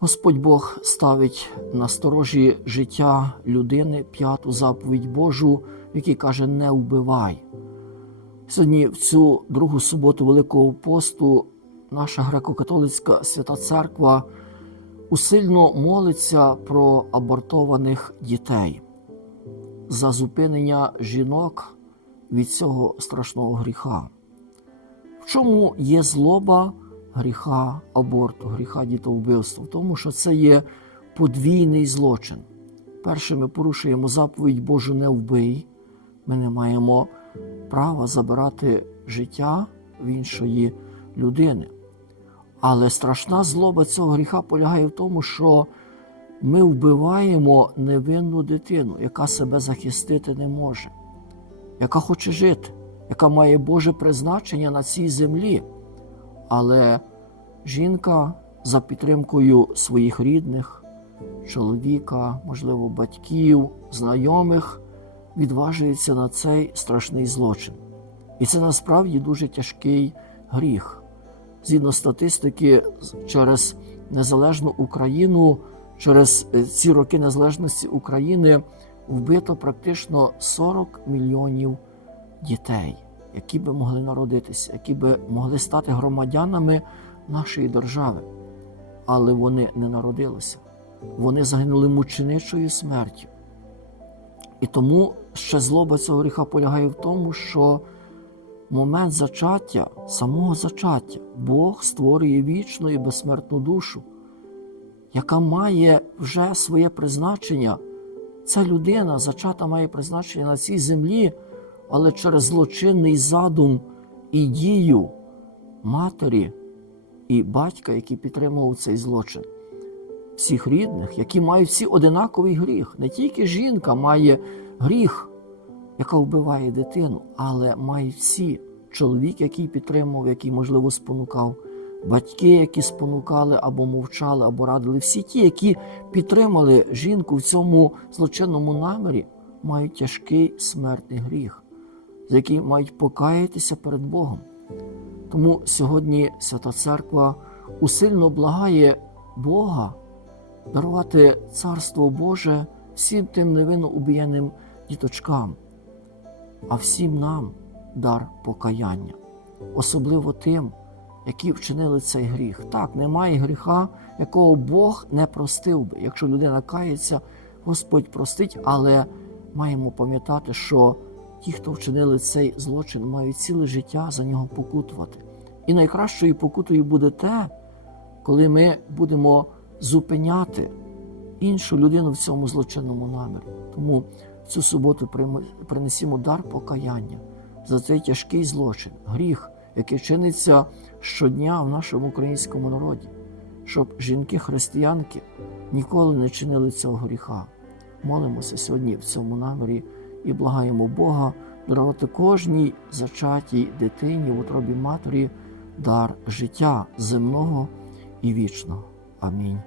Господь Бог ставить на сторожі життя людини п'яту заповідь Божу, в якій каже: не вбивай. Сьогодні, в цю другу суботу Великого посту, наша греко-католицька свята церква усильно молиться про абортованих дітей за зупинення жінок від цього страшного гріха. В чому є злоба гріха аборту, гріха дітовбивства? В тому, що це є подвійний злочин. Перше, ми порушуємо заповідь Божу не вбий. Ми не маємо права забирати життя в іншої людини. Але страшна злоба цього гріха полягає в тому, що ми вбиваємо невинну дитину, яка себе захистити не може, яка хоче жити, яка має Боже призначення на цій землі. Але жінка за підтримкою своїх рідних, чоловіка, можливо, батьків, знайомих відважується на цей страшний злочин. І це насправді дуже тяжкий гріх. Згідно статистики, через незалежну Україну, через е, ці роки незалежності України вбито практично 40 мільйонів дітей, які би могли народитися, які би могли стати громадянами нашої держави. Але вони не народилися. Вони загинули мученичою смертю. І тому ще злоба цього гріха полягає в тому, що момент зачаття, самого зачаття, Бог створює вічну і безсмертну душу, яка має вже своє призначення. Ця людина зачата має призначення на цій землі, але через злочинний задум і дію матері і батька, які підтримував цей злочин. Всіх рідних, які мають всі одинаковий гріх. Не тільки жінка має гріх, яка вбиває дитину, але мають всі чоловік, який підтримував, який, можливо, спонукав, батьки, які спонукали або мовчали, або радили. Всі ті, які підтримали жінку в цьому злочинному намірі, мають тяжкий смертний гріх, який мають покаятися перед Богом. Тому сьогодні Свята Церква усильно благає Бога дарувати Царство Боже всім тим невинно убієним діточкам, а всім нам дар покаяння, особливо тим, які вчинили цей гріх. Так, немає гріха, якого Бог не простив би. Якщо людина кається, Господь простить, але маємо пам'ятати, що ті, хто вчинили цей злочин, мають ціле життя за нього покутувати. І найкращою покутою буде те, коли ми будемо зупиняти іншу людину в цьому злочинному намірі. Тому в цю суботу принесімо дар покаяння за цей тяжкий злочин, гріх, який чиниться щодня в нашому українському народі, щоб жінки-християнки ніколи не чинили цього гріха. Молимося сьогодні в цьому намірі і благаємо Бога дарувати кожній зачатій дитині в утробі матері дар життя земного і вічного. Амінь.